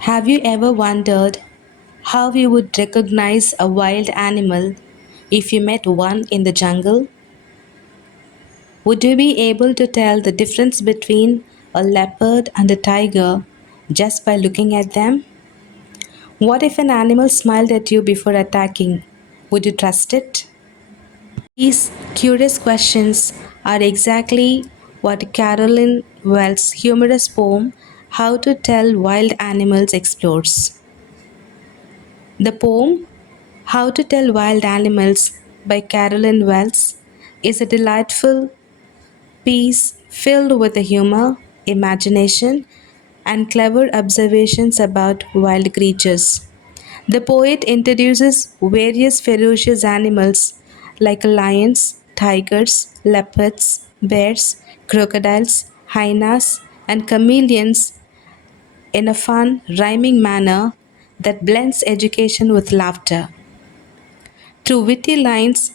Have you ever wondered how you would recognize a wild animal if you met one in the jungle? Would you be able to tell the difference between a leopard and a tiger just by looking at them? What if an animal smiled at you before attacking? Would you trust it? These curious questions are exactly what Carolyn Wells' humorous poem How to Tell Wild Animals explores. The poem How to Tell Wild Animals by Carolyn Wells is a delightful piece filled with humor, imagination, and clever observations about wild creatures. The poet introduces various ferocious animals like lions, tigers, leopards, bears, crocodiles, hyenas, and chameleons in a fun, rhyming manner that blends education with laughter. Through witty lines,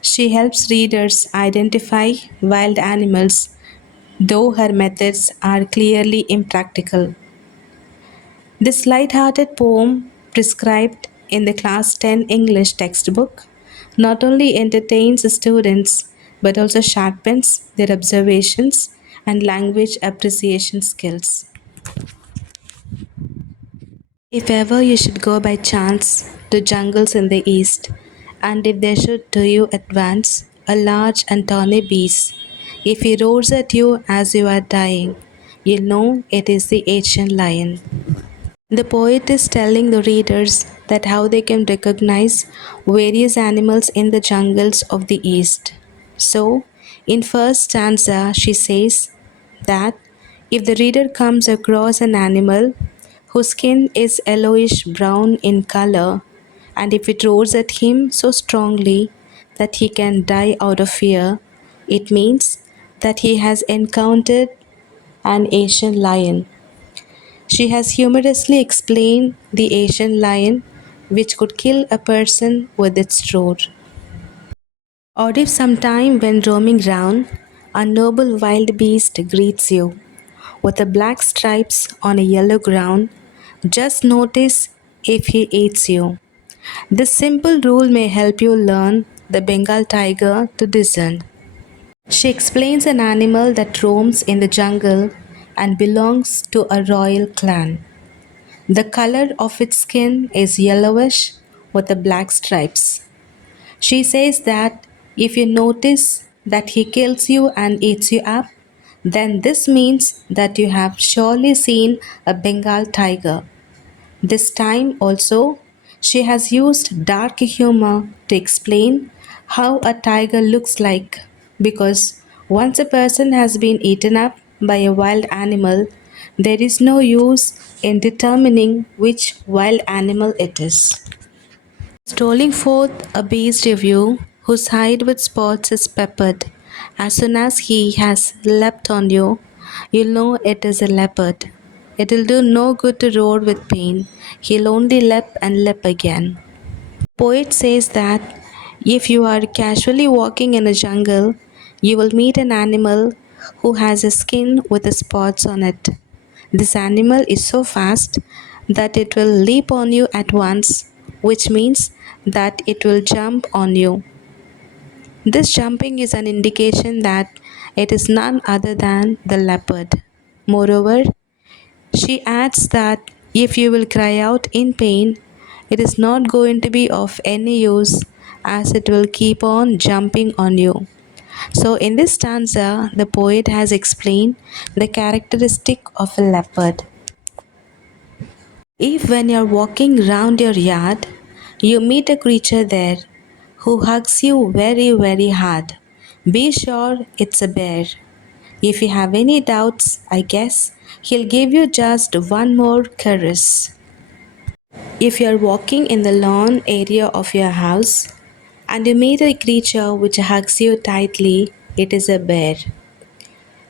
she helps readers identify wild animals, though her methods are clearly impractical. This light-hearted poem, prescribed in the Class 10 English textbook, not only entertains students but also sharpens their observations and language appreciation skills. If ever you should go by chance to jungles in the east, and if there should to you advance a large and tawny beast, if he roars at you as you are dying, you'll know it is the ancient lion. The poet is telling the readers that how they can recognize various animals in the jungles of the east. So, in first stanza she says that if the reader comes across an animal whose skin is yellowish brown in color, and if it roars at him so strongly that he can die out of fear, it means that he has encountered an Asian lion. She has humorously explained the Asian lion, which could kill a person with its roar. Or if sometime when roaming round, a noble wild beast greets you with the black stripes on a yellow ground, just notice if he eats you. This simple rule may help you learn the Bengal tiger to discern. She explains an animal that roams in the jungle and belongs to a royal clan. The color of its skin is yellowish with the black stripes. She says that if you notice that he kills you and eats you up, then this means that you have surely seen a Bengal tiger. This time also, she has used dark humor to explain how a tiger looks like because once a person has been eaten up by a wild animal, there is no use in determining which wild animal it is. Strolling forth a beast review whose hide with spots is peppered. As soon as he has leapt on you, you'll know it is a leopard. It'll do no good to roar with pain. He'll only leap and leap again. Poet says that if you are casually walking in a jungle, you will meet an animal who has a skin with the spots on it. This animal is so fast that it will leap on you at once, which means that it will jump on you. This jumping is an indication that it is none other than the leopard. Moreover, she adds that if you will cry out in pain, it is not going to be of any use as it will keep on jumping on you. So, in this stanza, the poet has explained the characteristic of a leopard. If, when you're walking round your yard, you meet a creature there who hugs you very, very hard, be sure it's a bear. If you have any doubts, I guess he'll give you just one more caress. If you're walking in the lawn area of your house and you meet a creature which hugs you tightly, it is a bear.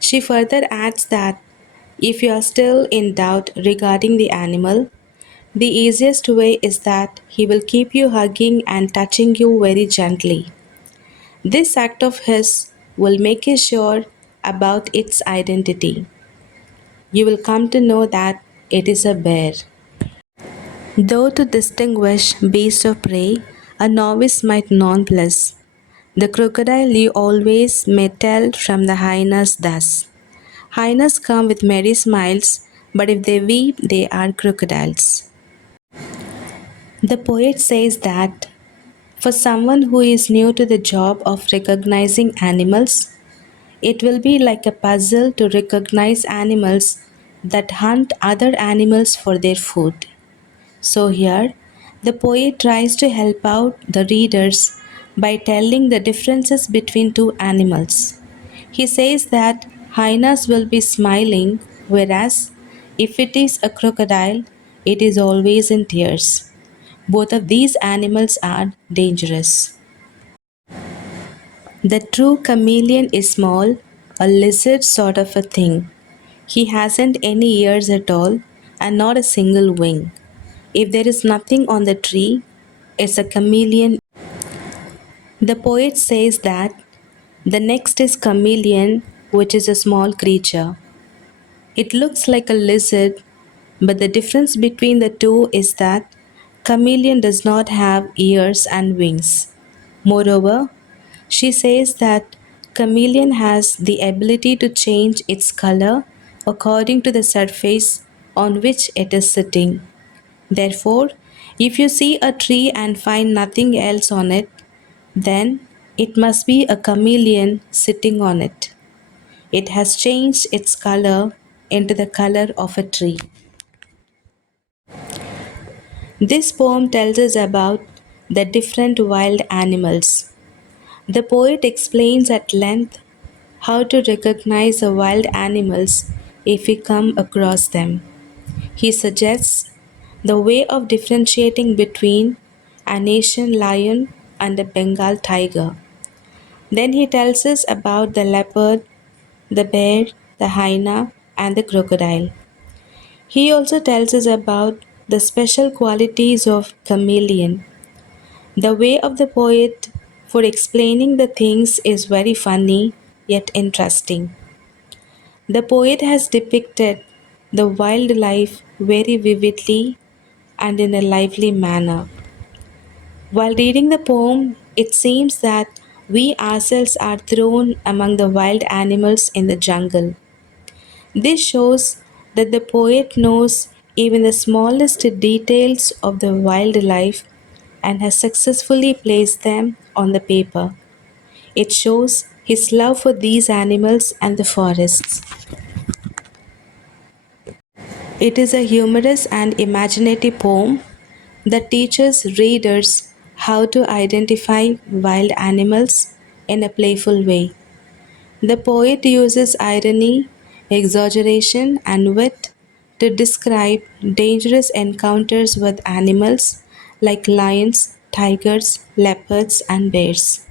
She further adds that if you are still in doubt regarding the animal, the easiest way is that he will keep you hugging and touching you very gently. This act of his will make you sure about its identity. You will come to know that it is a bear. Though to distinguish beast of prey, a novice might nonplus. The crocodile you always may tell from the hyenas thus. Hyenas come with merry smiles, but if they weep, they are crocodiles. The poet says that for someone who is new to the job of recognizing animals, it will be like a puzzle to recognize animals that hunt other animals for their food. So, here, the poet tries to help out the readers by telling the differences between two animals. He says that hyenas will be smiling, whereas if it is a crocodile, it is always in tears. Both of these animals are dangerous. The true chameleon is small, a lizard sort of a thing. He hasn't any ears at all and not a single wing. If there is nothing on the tree, it's a chameleon. The poet says that the next is chameleon, which is a small creature. It looks like a lizard, but the difference between the two is that chameleon does not have ears and wings. Moreover, she says that chameleon has the ability to change its color according to the surface on which it is sitting. Therefore, if you see a tree and find nothing else on it, then it must be a chameleon sitting on it. It has changed its color into the color of a tree. This poem tells us about the different wild animals. The poet explains at length how to recognize the wild animals if we come across them. He suggests the way of differentiating between an Asian lion and a Bengal tiger. Then he tells us about the leopard, the bear, the hyena, and the crocodile. He also tells us about the special qualities of chameleon. The way of the poet for explaining the things is very funny yet interesting. The poet has depicted the wildlife very vividly and in a lively manner. While reading the poem, it seems that we ourselves are thrown among the wild animals in the jungle. This shows that the poet knows even the smallest details of the wildlife and has successfully placed them on the paper. It shows his love for these animals and the forests. It is a humorous and imaginative poem that teaches readers how to identify wild animals in a playful way. The poet uses irony, exaggeration, and wit to describe dangerous encounters with animals like lions, tigers, leopards, and bears.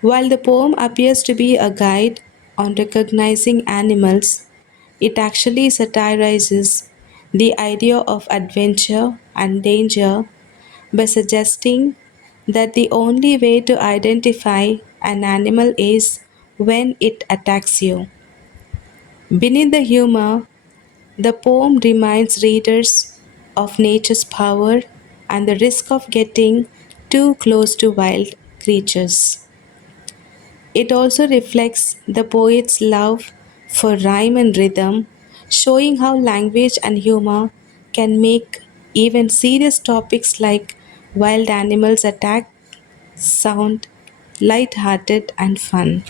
While the poem appears to be a guide on recognizing animals, it actually satirizes the idea of adventure and danger by suggesting that the only way to identify an animal is when it attacks you. Beneath the humor, the poem reminds readers of nature's power and the risk of getting too close to wild creatures. It also reflects the poet's love for rhyme and rhythm, showing how language and humor can make even serious topics like wild animals attack sound light-hearted and fun.